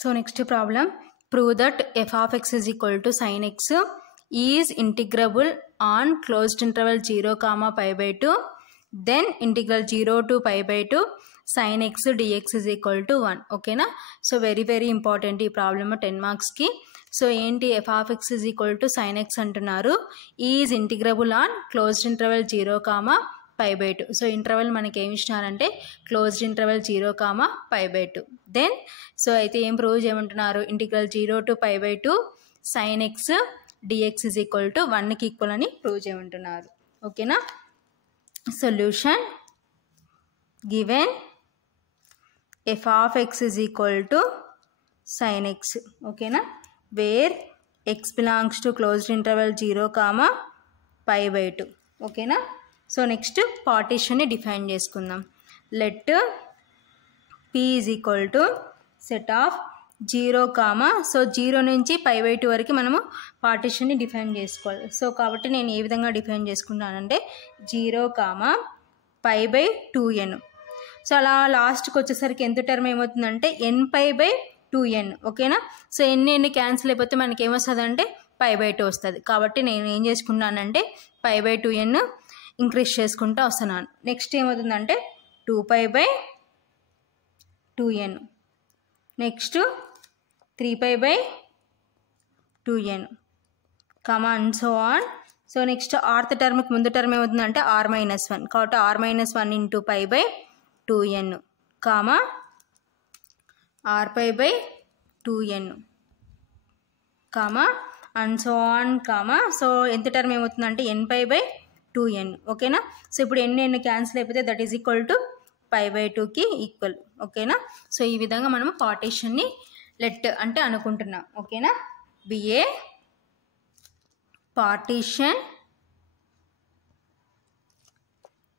So next problem, prove that f of x is equal to sin x is integrable on closed interval 0 comma pi by 2, then integral 0 to pi by 2 sin x dx is equal to 1. Okay na? So very important ఈ problem 10 marks కి. So ఏంటి f of x is equal to sin x అంటున్నారు, is integrable on closed interval 0 comma pi by 2. So interval మనకి ఏమి ఇచ్చినారంటే closed interval 0 comma pi by 2. Then so అయితే ఏం prove చేయమంటున్నారు, integral 0 to pi by 2 sin x dx is equal to 1కి equal అని prove చేయమంటున్నారు. ఓకేనా? Solution given f of x is equal to sin x. ఓకేనా? Where x belongs to closed interval 0 comma pi by 2. ఓకేనా? So next పార్టీషన్ని define చేసుకుందాం. Let p is equal to set of 0 comma, so 0 నుంచి పై by 2 వరకు మనము పార్టీషన్ని define చేసుకోవాలి. So కాబట్టి నేను ఏ విధంగా డిఫైన్ చేసుకుంటానంటే 0 comma pi by 2n. So అలా లాస్ట్కి వచ్చేసరికి ఎంత టర్మ్ ఏమవుతుందంటే n పై బై 2n. ఓకేనా? సో ఎన్ని క్యాన్సిల్ అయిపోతే మనకి ఏమొస్తుంది అంటే పై బై 2 వస్తుంది. కాబట్టి నేను ఏం చేసుకుంటానంటే పై బై 2n ఇంక్రీజ్ చేసుకుంటూ వస్తున్నాను. నెక్స్ట్ ఏమవుతుందంటే 2 pi by 2n, next 3 pi by 2n comma and so on. So next rth టర్మ్కి ముందు టర్మ్ ఏమవుతుందంటే r-1, కాబట్టి r-1 into pi by 2n comma r pi by 2n comma and so on comma. So ఎంత term ఏమవుతుందంటే n pi by 2n. ఓకేనా? So ఇప్పుడు n cancel అయిపోతే that is equal to pi by 2కి ఈక్వల్. ఓకేనా? So ఈ విధంగా మనము పార్టీషన్ని లెట్ అంటే అనుకుంటున్నాం. ఓకేనా? Be a partition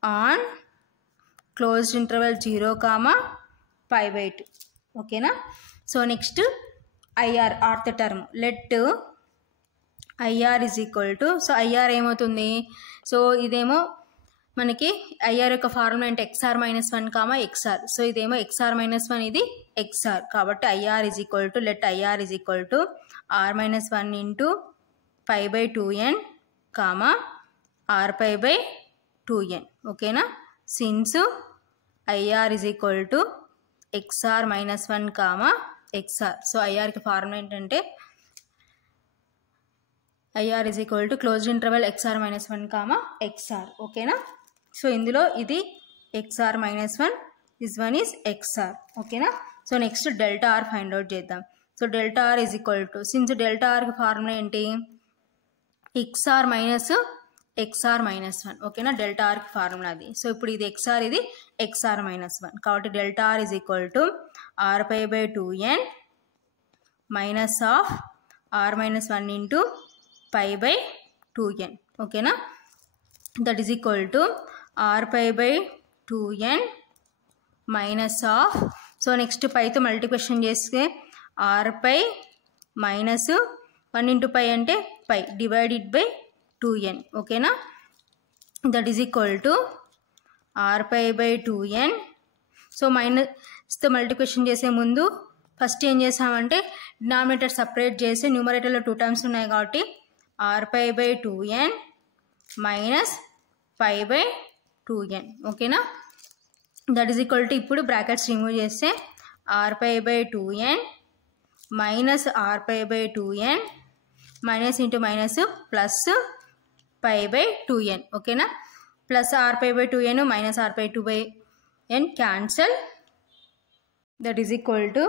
on closed interval 0 comma pi by 2. ఓకేనా? So next I r rth term, let IR is equal to, so I r ఏమవుతుంది, సో ఇదేమో మనకి ఐఆర్ యొక్క ఫార్ములా అంటే XR-1 కామా XR. సో ఇదేమో XR-1, ఇది XR. కాబట్టి IR is equal to let IR is equal to R-1 into pi by 2n comma R pi by 2n. ఓకేనా? Since IR is equal to XR-1 comma XR. So ఐఆర్కి formula ఏంటంటే IR is equal to closed interval XR-1 comma XR. ఓకేనా? So ఇందులో ఇది XR-1, this one is XR. ఓకేనా? So next delta R find out చేద్దాం. So delta are is equal to, since delta ఆర్కి formula ఏంటి XR minus XR-1. ఓకేనా? Delta ఆర్కి formula అది. సో ఇప్పుడు ఇది XR, ఇది XR-1. కాబట్టి delta are is equal to R pi by 2n minus of R-1 into pi by 2n. ఓకేనా? That is equal to R pi by 2n minus of, so next పైతో multiplication చేస్తే are pi minus 1 into pi అంటే pi divided by 2n. ఓకేనా? That is equal to R pi by 2n. So మైనస్తో multiplication చేసే ముందు first ఏం చేసామంటే denominator separate చేసి న్యూమరేటర్లో 2 టర్మ్స్ ఉన్నాయి కాబట్టి r pi by 2n minus pi by 2n. ఓకేనా? దట్ ఈజ్ ఈక్వల్ టు ఇప్పుడు బ్రాకెట్స్ రిమూవ్ చేస్తే are pi by 2n minus r pi by 2n minus into minus plus pi by 2n. ఓకేనా? Plus r pi by 2n minus r pi 2n cancel. That is equal to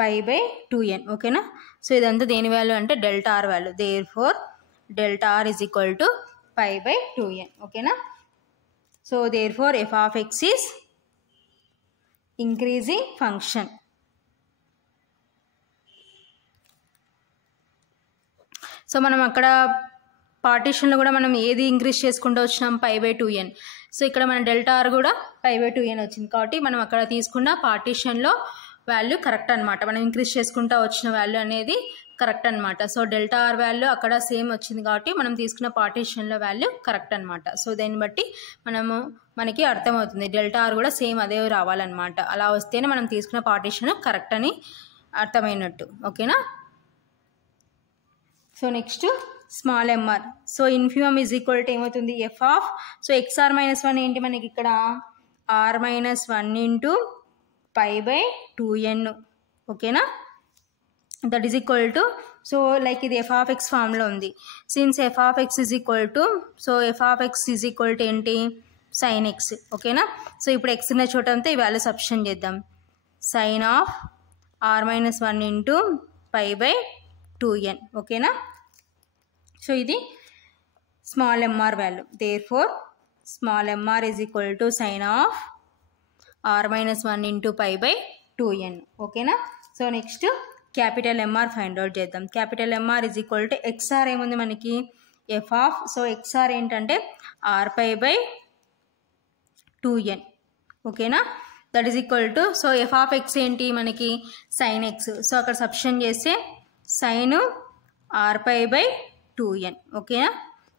pi by 2n. ఓకేనా? So ఇదంతా దేని value అంటే delta r value. Therefore delta are is equal to pi by 2n. ఓకేనా? So there four f of X is increasing function. So మనం అక్కడ పార్టీషన్లో కూడా మనం ఏది ఇంక్రీజ్ చేసుకుంటూ వచ్చినాం పై బై 2n. సో ఇక్కడ మన డెల్టా ఆర్ కూడా పై బై 2n వచ్చింది కాబట్టి మనం అక్కడ తీసుకున్న పార్టీషన్లో వాల్యూ కరెక్ట్ అనమాట. మనం ఇంక్రీజ్ చేసుకుంటూ వచ్చిన వాల్యూ అనేది కరెక్ట్ అనమాట. సో డెల్టా ఆర్ వాల్యూ అక్కడ సేమ్ వచ్చింది కాబట్టి మనం తీసుకున్న పార్టీషన్లో వాల్యూ కరెక్ట్ అనమాట. సో దీన్ని బట్టి మనకి అర్థమవుతుంది డెల్టా ఆర్ కూడా సేమ్ అదే రావాలన్నమాట. అలా వస్తేనే మనం తీసుకున్న పార్టీషన్ కరెక్ట్ అని అర్థమైనట్టు. ఓకేనా. So next small MR. So infimum is equal to ఏమవుతుంది F of, so XR minus 1 ఏంటి మనకి ఇక్కడ R minus 1 into pi by 2n. ఓకేనా. That is equal to, so like ఇది ఎఫ్ ఆఫ్ ఎక్స్ ఫామ్లో ఉంది. Since F of X is equal to, so F of X is equal to ఏంటి sine X. ఓకేనా. So ఇప్పుడు ఎక్స్ ఉన్న చోట అంతా ఈ వాల్యూ సబ్స్టిట్యూట్ చేద్దాం. Sine of R minus 1 into pi by 2n. ఓకేనా. సో ఇది small MR value. Therefore small MR is equal to sine of R minus 1 into pi by 2n. ఓకేనా. So next capital MR find out చేద్దాం. Capital MR is equal to XR ఏముంది మనకి F of, so XR ఏంటంటే R pi by 2n. ఓకేనా. That is equal to, so F of X ఏంటి మనకి sine X. So అక్కడ substitute చేస్తే sine are pi by 2n. ఓకేనా.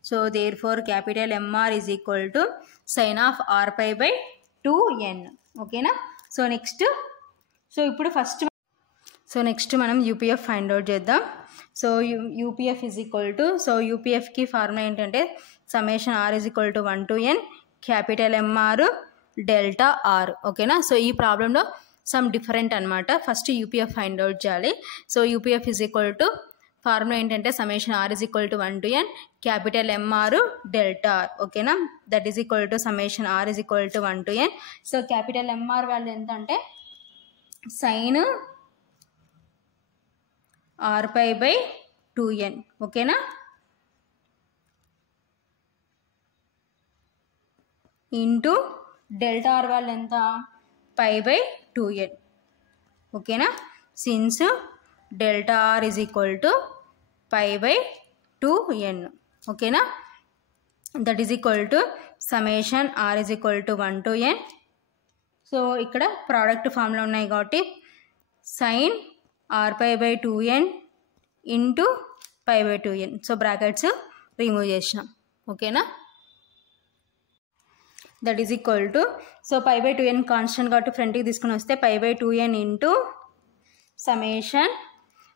So there four capital MR is equal to sine of R pi by 2n. ఓకేనా. So next, so ఇప్పుడు next మనం UPF find out చేద్దాం. So UPF is equal to, so యూపీఎఫ్కి formula ఏంటంటే summation are is equal to 1 to n capital MR delta R. ఓకేనా. So ఈ ప్రాబ్లంలో some different అనమాట. ఫస్ట్ యూపీఎఫ్ ఫైండ్ అవుట్ చేయాలి. So UPF is equal to formula ఏంటంటే summation are is equal to 1 to n capital MR delta R. ఓకేనా. That is equal to summation are is equal to 1 to n. So capital MR value ఎంత అంటే sign are pi by 2n. ఓకేనా. Into delta r value ఎంత పై by 2n. ఓకేనా. Since delta are is equal to pi by 2n. ఓకేనా. That is equal to summation are is equal to 1 to n. So ఇక్కడ product ఫామ్లో ఉన్నాయి కాబట్టి sine are pi by 2n into pi by 2n. So brackets remove చేసినాం. ఓకేనా. That is equal to, so pi by 2n constant కాబట్టి ఫ్రంట్కి తీసుకుని వస్తే pi by 2n into summation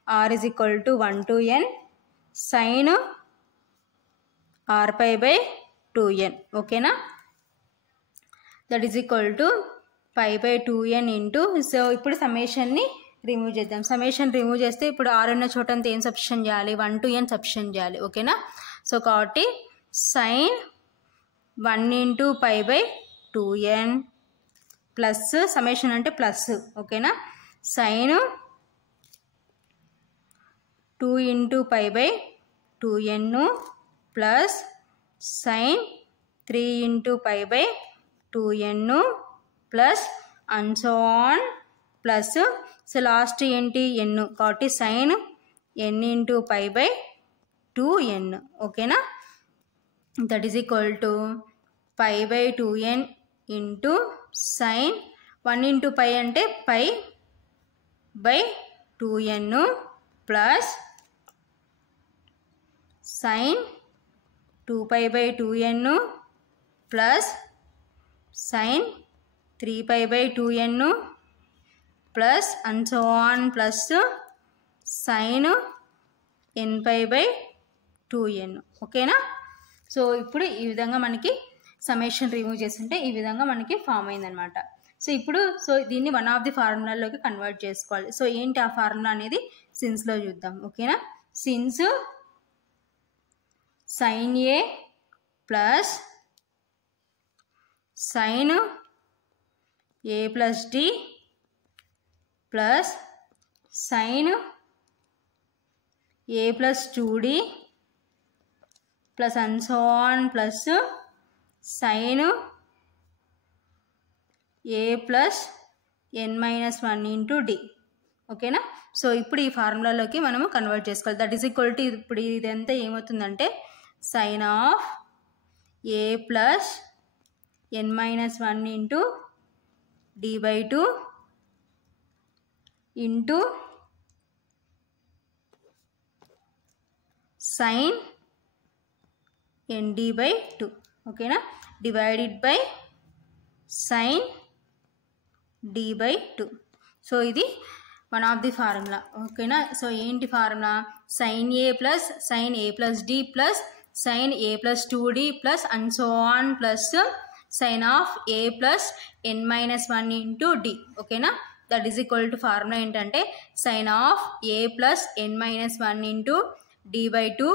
are is equal to 1 to n sine are pi by 2n. ఓకేనా. That is equal to pi by 2n into, so ఇప్పుడు సమ్మేషన్ని remove చేద్దాం. Summation remove చేస్తే ఇప్పుడు ఆర్ ఉన్న చోట అంతా ఏం సబ్స్టిట్యూట్ చేయాలి 1 to n సబ్స్టిట్యూట్ చేయాలి. ఓకేనా. సో కాబట్టి sine 1 into pi by 2n plus summation అంటే ప్లస్. ఓకేనా. Sine 2 into pi by 2n plus sine 3 into pi by 2n plus and so on plus, so last ఏంటి n కాబట్టి sine n into pi by 2n. ఓకేనా. That is equal to pi by 2n into sine 1 into pi అంటే pi by 2n plus sine 2 pi by 2n plus sine 3 pi by 2n plus and so on plus sine n pi by 2n. ఓకేనా. So ఇప్పుడు ఈ విధంగా మనకి summation remove చేస్తుంటే ఈ విధంగా మనకి ఫామ్ అయిందనమాట. సో ఇప్పుడు దీన్ని వన్ ఆఫ్ ది ఫార్ములాలోకి కన్వర్ట్ చేసుకోవాలి. సో ఏంటి ఆ ఫార్ములా అనేది సిన్స్లో చూద్దాం. ఓకేనా. Since sine A plus sine A plus D plus sine A plus 2d plus and so on plus sine A plus n minus 1 into D. ఓకేనా. So ఇప్పుడు ఈ ఫార్ములాలోకి మనము కన్వర్ట్ చేసుకోవాలి. దట్ ఈస్ ఈక్వల్ టు ఇప్పుడు ఇదంతా ఏమవుతుందంటే sine of A plus n minus 1 into d by 2 into sin nd/2 ఓకేనా, divided by sin d/2. So ఇది వన్ ఆఫ్ ది ఫార్ములా ఓకేనా. సో ఏంటి formula, sin a plus sin a plus d plus sin a plus 2d plus and so on plus sin of a plus n-1 into d ఓకేనా. That is equal to formula ఏంటంటే sin of a plus n-1 into d/2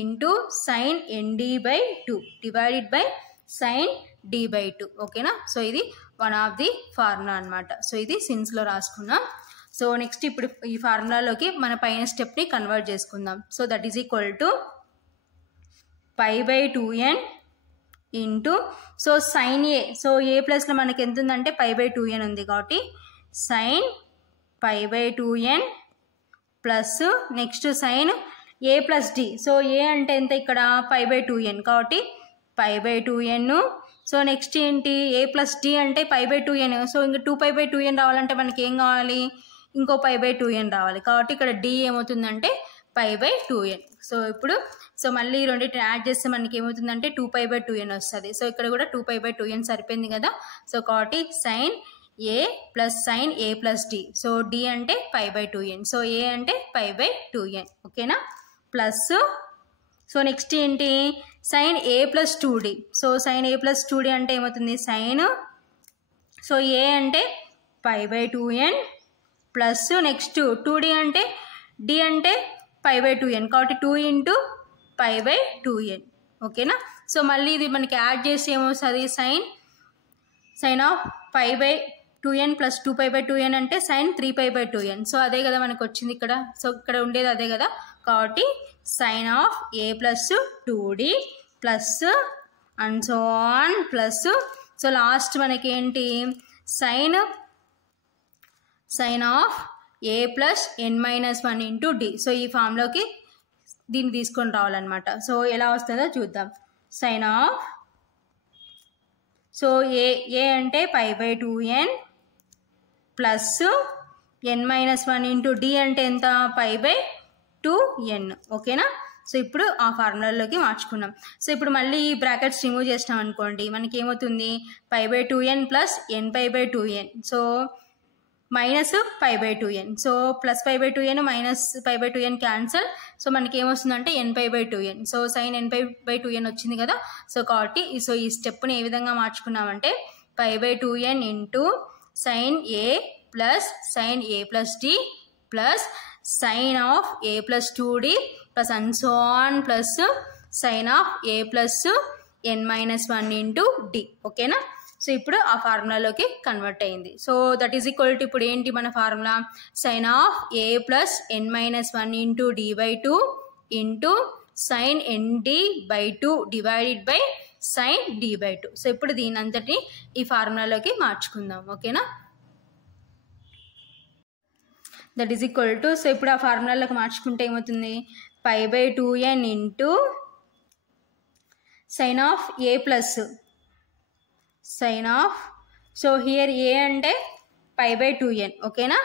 into sin nd/2 divided by sin d/2 ఓకేనా. So ఇది one of the formula అనమాట. So ఇది సిన్స్లో రాసుకున్నాం. So next ఇప్పుడు ఈ ఫార్ములాలోకి మన పైన స్టెప్ని కన్వర్ట్ చేసుకుందాం. So that is equal to π/2n into so sin a, so A ప్లస్లో మనకి ఎంత ఉందంటే π/2n ఉంది కాబట్టి sin π/2n plus next sin a plus d. So A అంటే ఎంత ఇక్కడ π/2n కాబట్టి π/2n. సో నెక్స్ట్ ఏంటి a ప్లస్ d అంటే π/2n. సో ఇంకా 2π/2n రావాలంటే మనకి ఏం కావాలి, ఇంకో π/2n రావాలి కాబట్టి ఇక్కడ d ఏమవుతుందంటే π/2n. సో ఇప్పుడు సో మళ్ళీ రెండింటిని యాడ్ చేస్తే మనకి ఏమవుతుందంటే 2π/2n వస్తుంది. సో ఇక్కడ కూడా 2π/2n సరిపోయింది కదా. సో కాబట్టి sin a plus sin a plus d. So d అంటే π/2n, సో a అంటే π/2n ఓకేనా. ప్లస్ సో నెక్స్ట్ ఏంటి sin a plus 2d. So sin a plus 2d అంటే ఏమవుతుంది sin, సో a అంటే π/2n ప్లస్ నెక్స్ట్ 2d అంటే d అంటే π/2n కాబట్టి 2 ఇంటూ π/2n ఓకేనా. సో మళ్ళీ ఇది మనకి యాడ్ చేసి ఏమవుతుంది sin of π/2n plus 2π/2n అంటే sin 3π/2n. సో అదే కదా మనకు వచ్చింది ఇక్కడ. సో ఇక్కడ ఉండేది అదే కదా కాబట్టి sin of a plus 2d plus and so on plus so last మనకి ఏంటి sin of a plus n-1 into d. So ఈ ఫామ్లోకి దీన్ని తీసుకొని రావాలన్నమాట. సో ఎలా వస్తుందో చూద్దాం. sin ఆఫ్ సో ఏ అంటే π/2n plus n-1 into d అంటే ఎంత π/2n ఓకేనా. సో ఇప్పుడు ఆ ఫార్ములాలోకి మార్చుకున్నాం. సో ఇప్పుడు మళ్ళీ ఈ బ్రాకెట్స్ రిమూవ్ చేసినాం అనుకోండి మనకి ఏమవుతుంది π/2n plus nπ/2n. So minus π/2n. So plus π/2n minus π/2n cancel. So మనకి ఏమొస్తుందంటే nπ/2n. సో sin nπ/2n వచ్చింది కదా. సో కాబట్టి సో ఈ స్టెప్ని ఏ విధంగా మార్చుకున్నామంటే π/2n into sin a plus sin a plus d plus sin of a plus 2d plus and so on plus sin of a plus n-1 into d ఓకేనా. So ఇప్పుడు ఆ ఫార్ములాలోకి convert అయింది. So that is equal to ఇప్పుడు ఏంటి మన formula sin of a plus n-1 into d/2 into sin nd/2 divided by sin d/2. So ఇప్పుడు దీని అంతటి ఈ ఫార్ములాలోకి మార్చుకుందాం ఓకేనా. That is equal to so ఇప్పుడు ఆ ఫార్ములాలోకి మార్చుకుంటే ఏమవుతుంది π/2n into sin of a plus sin of so here a అంటే π/2n ఓకేనా,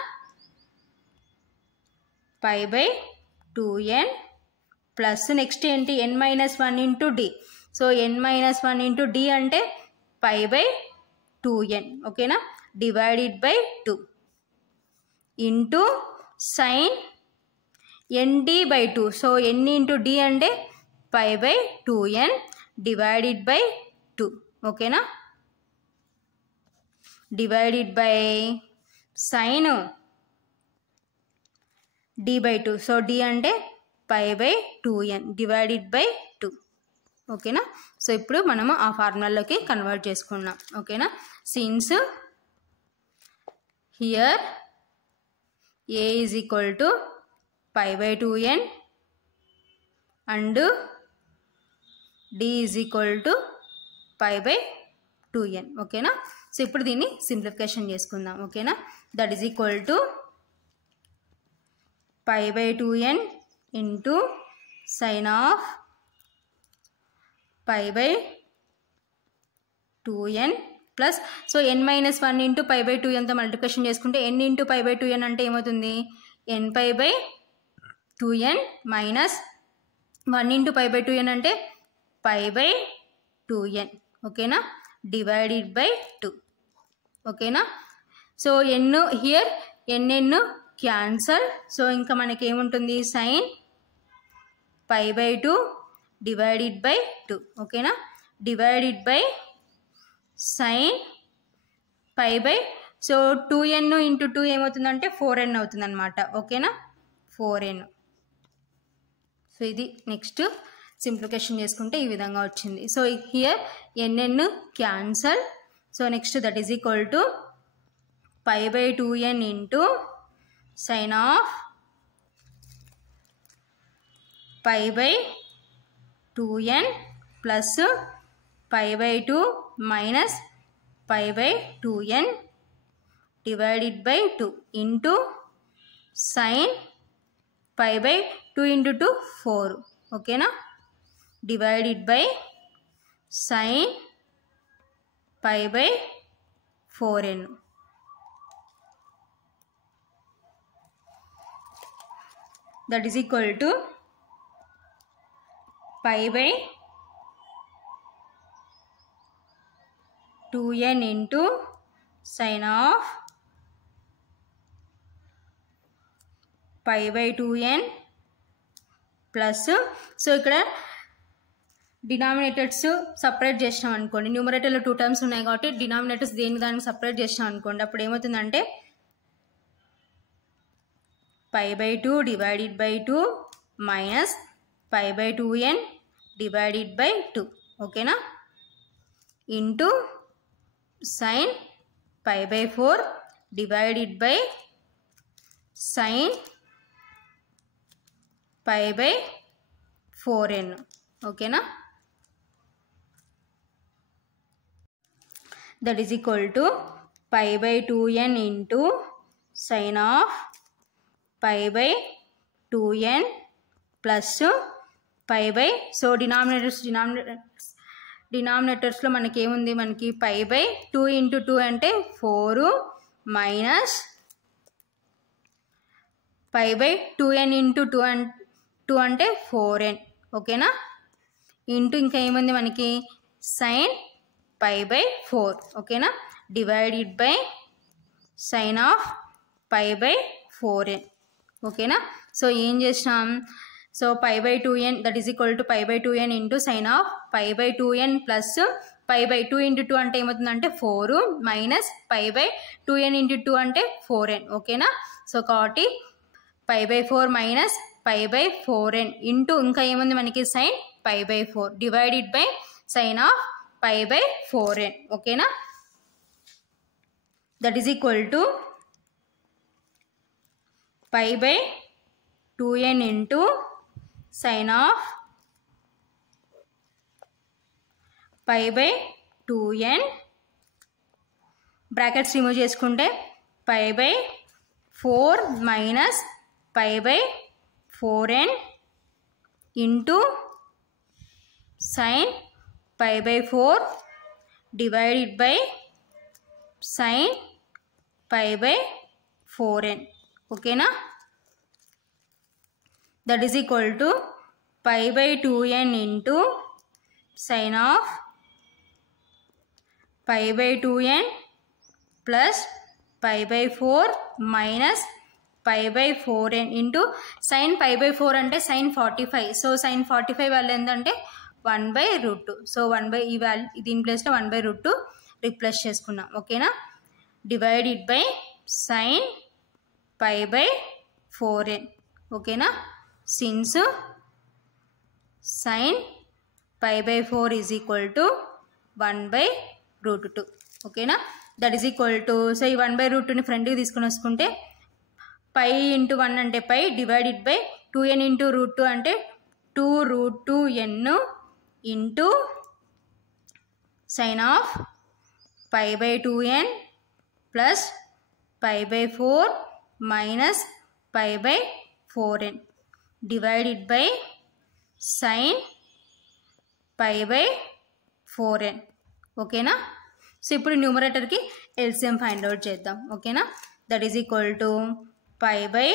π/2n ప్లస్ నెక్స్ట్ ఏంటి n-1 into d. So n-1 into d అంటే π/2n ఓకేనా divided by 2 into sin nd/2. So n into d అంటే π/2n divided by 2 ఓకేనా divided by sin d/2. So d అంటే π/2n divided by 2 ఓకేనా. So ఇప్పుడు మనము ఆ ఫార్ములాలోకి కన్వర్ట్ చేసుకున్నాం ఓకేనా. Since here a is equal to π/2n and d is equal to π/2n ఓకేనా. సో ఇప్పుడు దీన్ని సింప్లిఫికేషన్ చేసుకుందాం ఓకేనా. That is equal to π/2n into sin of π/2n plus so n-1 into pi by 2nతో multiplication చేసుకుంటే n into pi by 2n అంటే ఏమవుతుంది nπ by 2n minus 1 into pi by 2n అంటే pi by 2n ఓకేనా divided by 2 ఓకేనా so n here n cancel so ఇంకా మనకి ఏముంటుంది sine pi by 2 divided by 2 ఓకేనా divided by sine pi by so 2n into 2 ఏమవుతుందంటే 4n అవుతుంది అనమాట ఓకేనా 4n సో ఇది నెక్స్ట్ సింప్లిఫికేషన్ చేసుకుంటే ఈ విధంగా వచ్చింది so here n cancel so next that is equal to pi by 2n into sine of pi by 2n plus pi by 2 minus pi by 2n divided by 2 into sine pi by 2 into 2 4 ఓకేనా divided by sine pi by 4n that is equal to pi by 2n into sine of pi by 2n plus so ఇక్కడ denominators separate చేసినాం అనుకోండి న్యూమరేటర్లో 2 terms ఉన్నాయి కాబట్టి denominators దేనికి దానికి separate చేసినాం అనుకోండి అప్పుడు ఏమవుతుందంటే pi by 2 divided by 2 minus pi by 2n divided by 2 ఓకేనా into sine pi by 4 divided by sine pi by 4n ఓకేనా that is equal to pi by 2n into sine of pi by 2n plus pi by so డినామినేటర్స్లో మనకి ఏముంది మనకి పై by 2 into 2 అంటే 4 minus pi by 2n into 2 అంటే 4n ఓకేనా into ఇంకా ఏముంది మనకి సైన్ పై బై 4 ఓకేనా divided by sine of pi by 4n ఓకేనా సో ఏం చేసినాం so pi by 2n that is equal to pi by 2n into sine of pi by 2n plus pi by 2 into 2 అంటే ఏమవుతుందంటే 4 minus pi by 2n into 2 అంటే 4n ఓకేనా so కాబట్టి pi by 4 minus pi by 4n into ఇంకా ఏముంది మనకి sine pi by 4 divided by sine of pi by 4n ఓకేనా that is equal to pi by 2n into sine of pi by 2n బ్రాకెట్స్ రిమూవ్ చేసుకుంటే pi by 4 minus pi by 4n into sine pi by 4 divided by sine pi by 4n ఓకేనా that is equal to pi by 2n into sine of pi by 2n plus pi by 4 minus pi by 4n into sine pi by 4 అంటే sign 45 so sign 45 value ఏంటంటే 1/√2 so 1 by ఈ value దీని ప్లేస్లో 1/√2 replace చేసుకున్నాం ఓకేనా divided by sine pi by 4n ఓకేనా since sine pi by 4 is equal to 1/√2 ఓకేనా that is equal to so ఈ 1/√2ని ఫ్రంట్కి తీసుకుని వస్తుంటే పై ఇంటూ 1 అంటే pi divided by 2n into √2 అంటే 2√2n into sine of pi by 2n plus pi by 4 minus pi by 4n divided by sine pi by 4n ఓకేనా so ఇప్పుడు న్యూమరేటర్కి LCM find out చేద్దాం. ఓకేనా, that is equal to pi by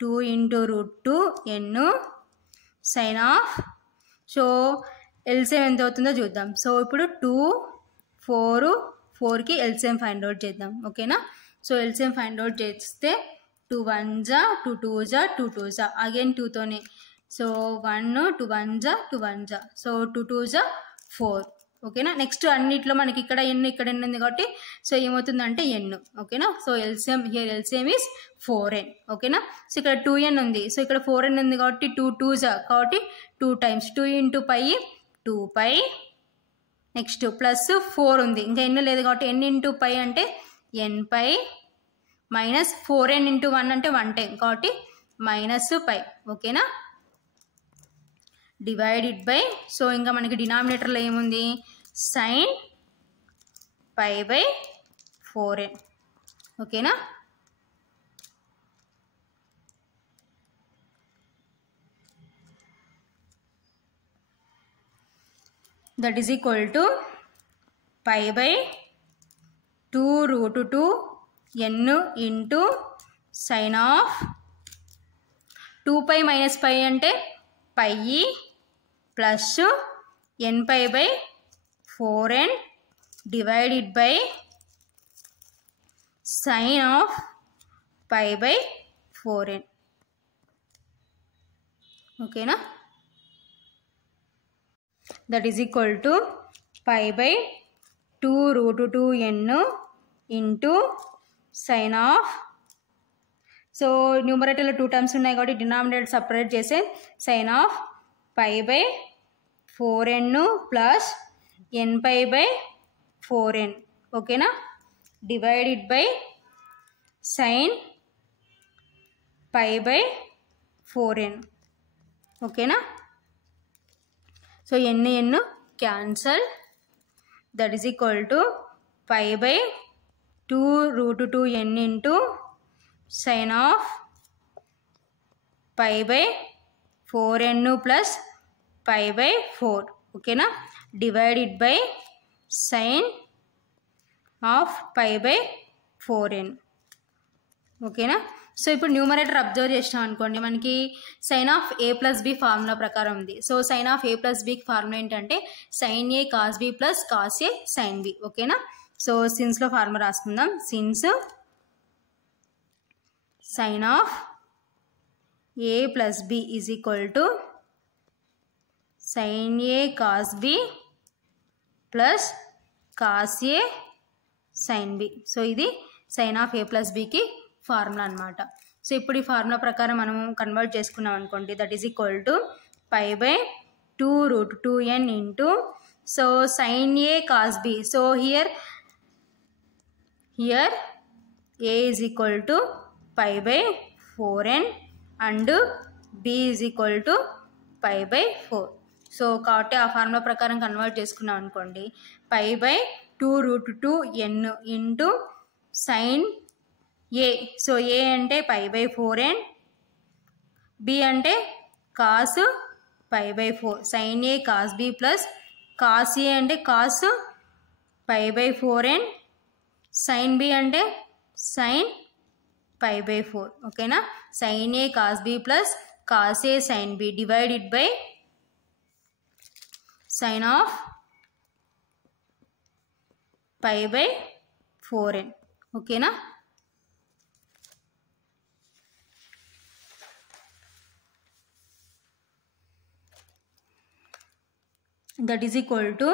2 into √2 n sine of. So LCM ఎంత అవుతుందో చూద్దాం. So ఇప్పుడు 2 4 4కి LCM find out చేద్దాం. ఓకేనా, సో ఎల్సిఎం ఫైండ్ అవుట్ చేస్తే 2 1 2 2 2 2 అగైన్ 2తోనే. So 1 2 1 2 1 so 2 2 4. ఓకేనా, నెక్స్ట్ అన్నిట్లో మనకి ఇక్కడ ఎన్ ఇక్కడ ఎన్ ఉంది కాబట్టి సో ఏమవుతుందంటే ఎన్. ఓకేనా, so LCM here LCM is 4n. ఓకేనా, సో ఇక్కడ 2n ఉంది, సో ఇక్కడ 4n ఉంది కాబట్టి 2 2 కాబట్టి 2 times 2 into pi 2π. Next plus 4 ఉంది, ఇంకా ఎన్ లేదు కాబట్టి n ఇంటూ పై అంటే nπ మైనస్ 4n ఇంటూ 1 అంటే 1 టైం కాబట్టి -π. ఓకేనా, డివైడెడ్ బై, సో ఇంకా మనకి డినామినేటర్లో ఏముంది sin π/4n. ఓకేనా, that is equal to π/2√2 n into sine of 2π minus π అంటే π plus nπ/4n divided by sine of π/4n. ఓకేనా, that is equal to π/2√2 n into sine of. So న్యూమరేటర్లో 2 terms ఉన్నాయి కాబట్టి denominator separate చేసే sine of π/4n plus nπ/4n. ఓకేనా, divided by sine π/4n. ఓకేనా, so n cancel. That is equal to π/2√2 n into sine of π/4n plus π/4. ఓకేనా, divided by sine of π/4n. ఓకేనా, so ఇప్పుడు numerator observe చేసినాం అనుకోండి, మనకి sine of a plus B formula ప్రకారం ఉంది. So sine of a plus బికి formula ఏంటంటే sin a cos b plus cos a sin b. ఓకేనా, సో సిన్స్లో ఫార్ములా రాసుకుందాం. Since sine of a plus b is equal to sin a cos b plus cos a sin b. So ఇది sine of a plus బికి formula అనమాట. So ఇప్పుడు ఈ ఫార్ములా ప్రకారం మనం కన్వర్ట్ చేసుకున్నాం అనుకోండి, that is equal to π/2√2 n into so sin a cos b. So here a is equal to π/4n and b is equal to π/4. So కాబట్టి ఆ ఫార్ములా ప్రకారం కన్వర్ట్ చేసుకున్నాం అనుకోండి, π/2√2 n into sin a. So a అంటే π/4n, b అంటే cos π/4. sin a cos b plus cos a అంటే cos π/4n, sin b అంటే sin π/4. ఓకేనా, sin a cos b plus cos a sin b divided by sine of π/4n. ఓకేనా, that is equal to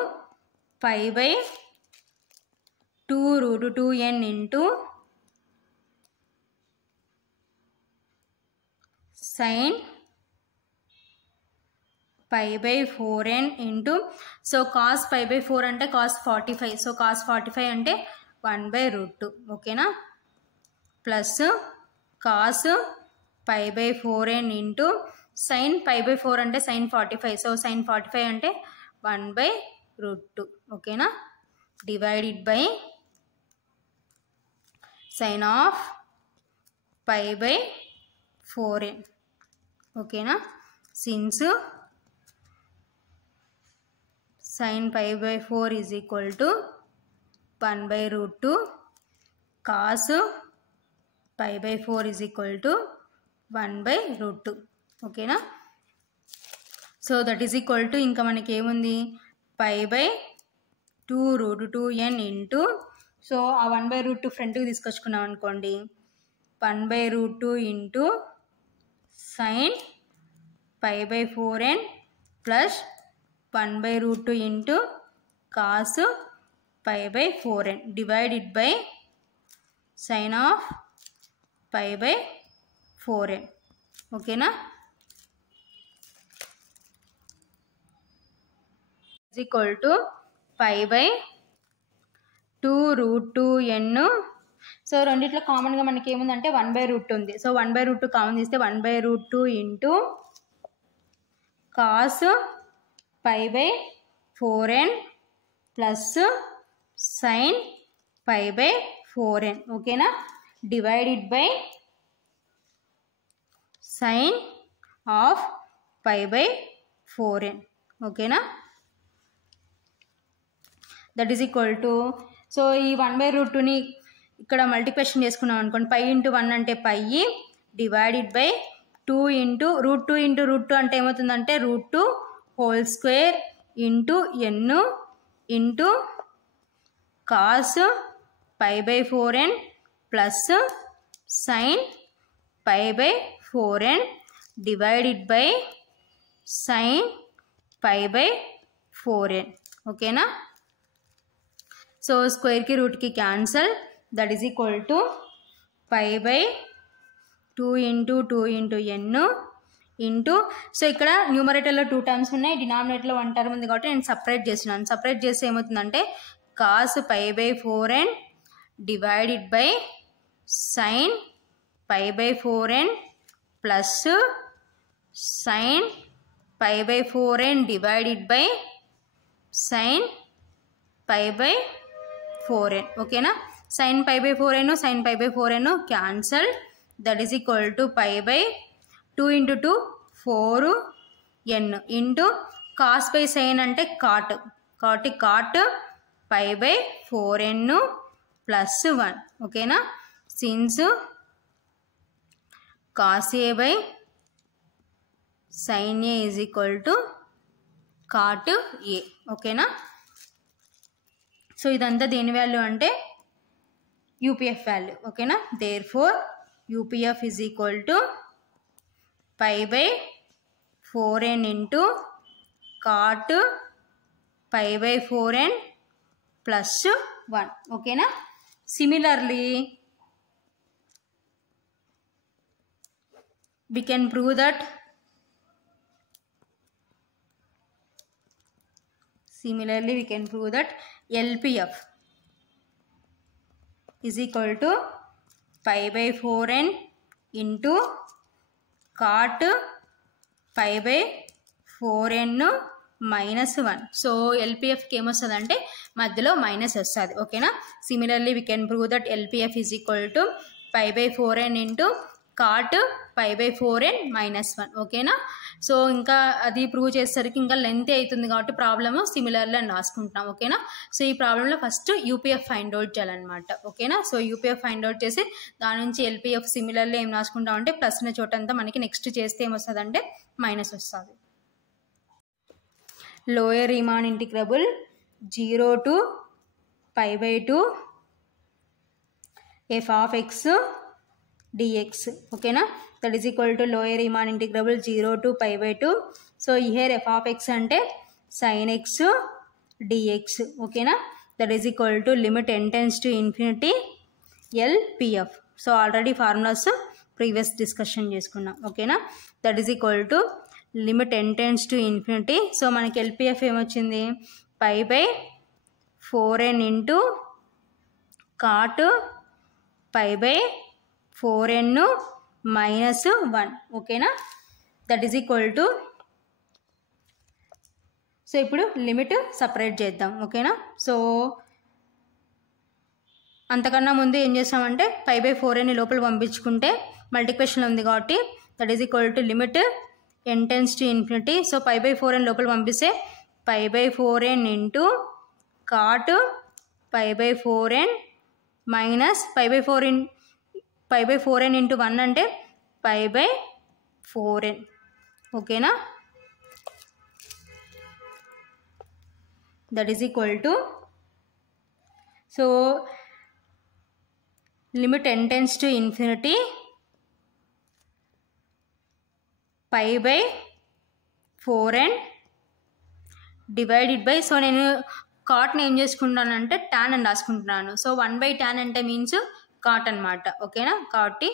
π/2√2 n into sin π/4n into so cos π/4 అంటే cos 45. So cos 45 అంటే 1/√2. ఓకేనా, plus cos π/4n into sin π/4 అంటే sin 45. So sin 45 అంటే 1/√2. ఓకేనా, divided by sine of π/4n. ఓకేనా, since sin π/4 is equal to 1/√2 cos pi/4 is equal to 1/√2. ఓకేనా. So that is equal to ఇంకా మనకి ఏముంది π/2√2n ఇంటూ, సో ఆ 1/√2 ఫ్రంట్కి తీసుకొచ్చుకున్నాం అనుకోండి, 1/√2 into sin π/4n plus 1/√2 into cos π/4n divided by sin of π/4n. ఓకేనా. Is equal to π/2√2n. So రెండిట్లో కామన్గా మనకి ఏముందంటే 1/√2 ఉంది. సో 1/√2 కామన్ తీస్తే 1/√2 into cos π/4n plus sin π/4n. ఓకేనా. Divided by sin of π/4n. ఓకేనా. That is equal to, so ఈ 1/√2ని ఇక్కడ మల్టిప్లికేషన్ చేసుకున్నాం అనుకోండి, π × 1 అంటే π డివైడెడ్ బై 2 ఇంటూ √2 అంటే ఏమవుతుందంటే √2 whole square into n into cos π/4n plus sin π/4n divided by sin π/4n. ఓకేనా. సో స్క్వేర్కి రూట్కి cancel. That is equal to π/2 into 2 into n into, so ఇక్కడ న్యూమరేటర్లో 2 టర్మ్స్ ఉన్నాయి, డినామినేటర్లో 1 టర్మ్ ఉంది కాబట్టి నేను సపరేట్ చేస్తున్నాను. సపరేట్ చేస్తే ఏమవుతుందంటే cos π/4n divided by sin π/4n plus sin π/4n divided by sin π/4n. ఓకేనా. sin π/4n sin π/4n cancel. That is equal to π/2 into 2 4n into cos by sin అంటే cot, కాబట్టి cot π/4n plus 1. ఓకేనా. Since cos a by sin a is equal to cot a. ఓకేనా. So ఇదంతా దేని value అంటే UPF value. ఓకేనా. Therefore UPF is equal to π/4n into cot π/4n plus 1. ఓకేనా. Similarly we can prove that LPF is equal to π/4n into cot π/4n minus 1. So ఎల్పిఎఫ్కి ఏమొస్తుందంటే మధ్యలో minus వస్తుంది. ఓకేనా. Similarly we can prove that LPF is equal to π/4n into cot π/4n minus 1. ఓకేనా. So ఇంకా అది prove చేసేసరికి ఇంకా length అవుతుంది కాబట్టి ప్రాబ్లమ్ సిమిలర్లీ అని రాసుకుంటున్నాం. ఓకేనా. సో ఈ ప్రాబ్లంలో ఫస్ట్ యూపీఎఫ్ ఫైండ్ అవుట్ చేయాలన్నమాట. ఓకేనా. సో యూపీఎఫ్ ఫైండ్ అవుట్ చేసి దాని నుంచి ఎల్పిఎఫ్ సిమిలర్లీ ఏం రాసుకుంటాం అంటే ప్లస్ ఉన్న చోటంతా మనకి నెక్స్ట్ చేస్తే ఏమొస్తుంది అంటే మైనస్ వస్తుంది. Lower Riemann integrable 0 to π/2 f of x dx. ఓకేనా. That is equal to lower Riemann integrable 0 to π/2. So here f of x అంటే sin x dx. ఓకేనా. That is equal to limit n tends to infinity LPF. So already formulas previous discussion చేసుకున్నాం. ఓకేనా. That is equal to limit n tends to infinity. So మనకి LPF ఏమొచ్చింది π/4n into cot π/4n minus 1. ఓకేనా. That is equal to, so ఇప్పుడు limit separate చేద్దాం. ఓకేనా. So అంతకన్నా ముందు ఏం చేస్తామంటే π/4n లోపల పంపించుకుంటే మల్టిప్లికేషన్ ఉంది కాబట్టి that is equal to limit n tends to infinity. So π/4n లోపల పంపిస్తే π/4n into cot pi by 4n minus pi by 4n into 1 అంటే pi by 4n. ఓకేనా? That is equal to, so limit n tends to infinity pi by 4n divided by, so నేను కాట్ని ఏం చేసుకుంటానంటే tan అని రాసుకుంటున్నాను. So 1/tan అంటే means cot అనమాట. ఓకేనా? కాబట్టి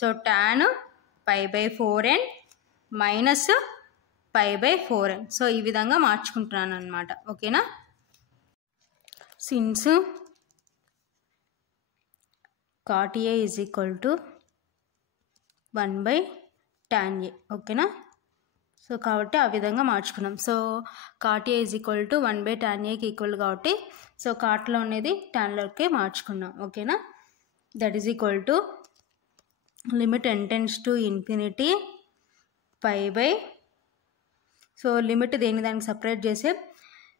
so tan pi by 4n minus pi by 4n. So ఈ విధంగా మార్చుకుంటున్నాను అనమాట. ఓకేనా? Since cot A is equal to 1/tan A. ఓకేనా? సో కాబట్టి ఆ విధంగా మార్చుకున్నాం. So cot A is equal to 1/tan Aకి ఈక్వల్ కాబట్టి సో కాట్లో అనేది టాన్లోకి మార్చుకున్నాం. ఓకేనా? That is equal to limit n tends to infinity pi by, so limit దేని దానికి సపరేట్ చేసే,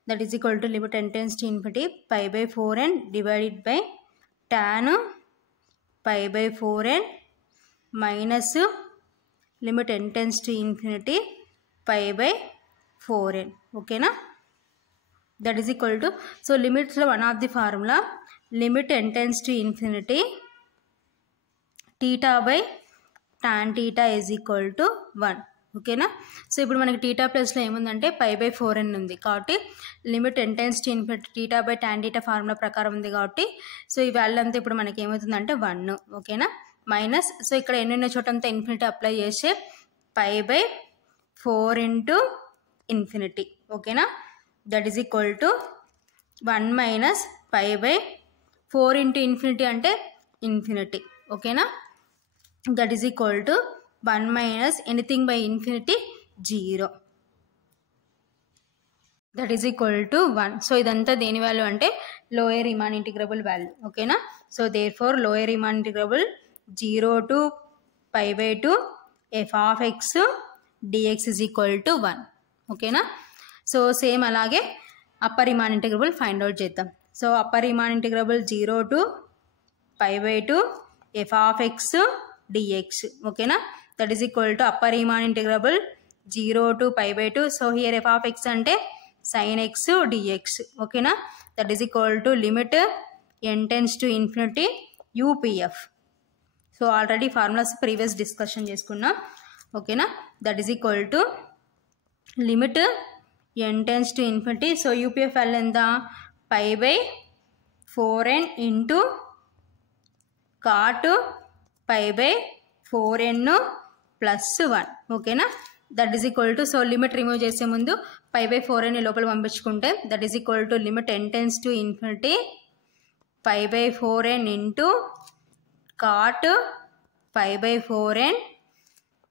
that is equal to limit n tends to infinity pi by 4n divided by tan pi by 4n minus limit n tends to infinity pi by 4n. ఓకేనా? That is equal to, so లిమిట్స్లో one of the formula limit n tends to infinity theta by tan theta is equal to 1. ఓకేనా? So ఇప్పుడు మనకి theta ప్లస్లో ఏముందంటే pi by 4n ఉంది కాబట్టి limit n tends to infinity theta by tan theta formula ప్రకారం ఉంది కాబట్టి సో ఈ వాల్యూ అంతా ఇప్పుడు మనకి ఏమవుతుందంటే 1. ఓకేనా? మైనస్, సో ఇక్కడ ఎన్నెన్నో చోటంతా ఇన్ఫినిటీ అప్లై చేస్తే pi by 4 into infinity. ఓకేనా? That is equal to 1 minus pi by 4 into infinity అంటే ఇన్ఫినిటీ. ఓకేనా? That is equal to 1 minus anything by infinity 0. That is equal to 1. So ఇదంతా దేని value అంటే లోయర్ రిమాన్ ఇంటిగ్రబుల్ వాల్యూ. ఓకేనా? So there four lower Riemann integrable 0 to pi by 2 f of x dx is equal to 1. ఓకేనా? So same అలాగే upper Riemann integrable find out చేద్దాం. So upper Riemann integrable 0 to pi by 2 f of x dx. ఓకేనా? That is equal to upper Riemann integrable 0 to pi by 2. So here f of x అంటే sin x dx. ఓకేనా? That is equal to limit n tends to infinity UPF. So already formulas previous discussion చేసుకున్నాం. ఓకేనా? That is equal to limit n tends to infinity. So UPF value ఎంత? pi by 4n into cot pi by 4n plus 1. ఓకేనా? That is equal to, so limit remove చేసే ముందు pi by 4n లోపల పంపించుకుంటే that is equal to limit n tends to infinity pi by 4n into cot pi by 4n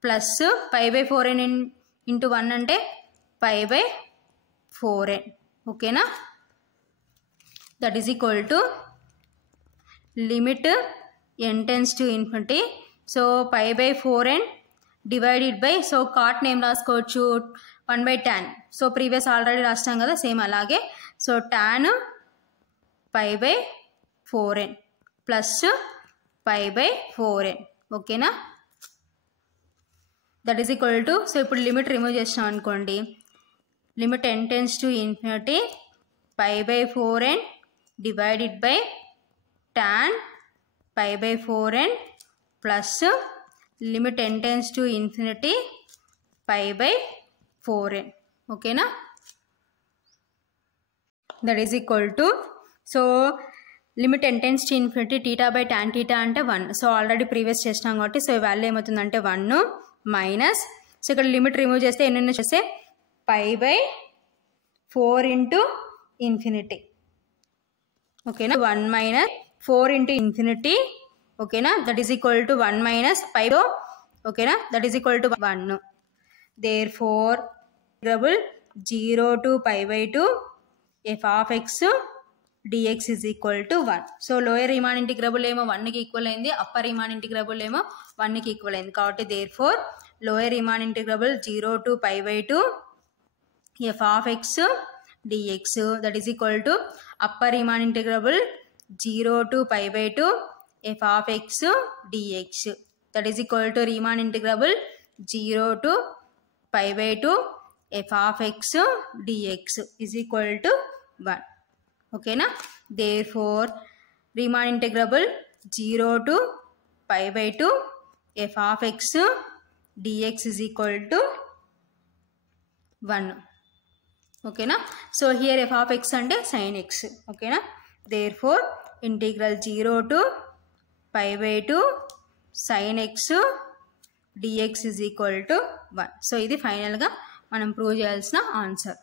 plus pi by 4n into 1 అంటే pi by 4n. ఓకేనా? That is equal to limit n tends to infinity. So pi by 4n divided by, so cot name రాసుకోవచ్చు 1/tan. సో previous already రాస్తాం కదా, same అలాగే. So tan pi by 4n plus pi by 4n. ఓకేనా? That is equal to, so ఇప్పుడు limit remove చేసినాం అనుకోండి, limit n tends to infinity pi by 4n divided by tan pi by 4n plus limit n tends to infinity pi by 4n. ఓకేనా? That is equal to, so limit n tends to infinity theta by tan theta అంటే 1. So already previous చేసినాం కాబట్టి so ఈ value ఏమవుతుందంటే 1 minus, so ఇక్కడ limit remove చేస్తే ఎన్ని చేస్తే pi by 4 into infinity. ఓకేనా? 1 మైనస్ 4 into infinity. ఓకేనా? That is equal to 1 minus pi. ఓకేనా? That is equal to 1. Therefore integrable 0 to pi by 2 f of x dx is equal to 1. So lower Riemann integrable ఏమో 1కి equal అయింది, upper Riemann integrable ఏమో 1కి equal అయింది. కాబట్టి there four lower Riemann integrable 0 to pi by 2 f of x dx, that is equal to upper Riemann integrable 0 to pi by 2 f of x dx, that is equal to Riemann integrable 0 to pi by 2 f of x dx is equal to 1. Okay na? Therefore Riemann integrable 0 to pi by 2 f of x dx is equal to 1. Okay na? So here f of x and sin x. Okay na? Therefore integral 0 to pi by 2 sin x dx is equal to 1. So ఇది final గా మనం prove చేయాల్సిన answer.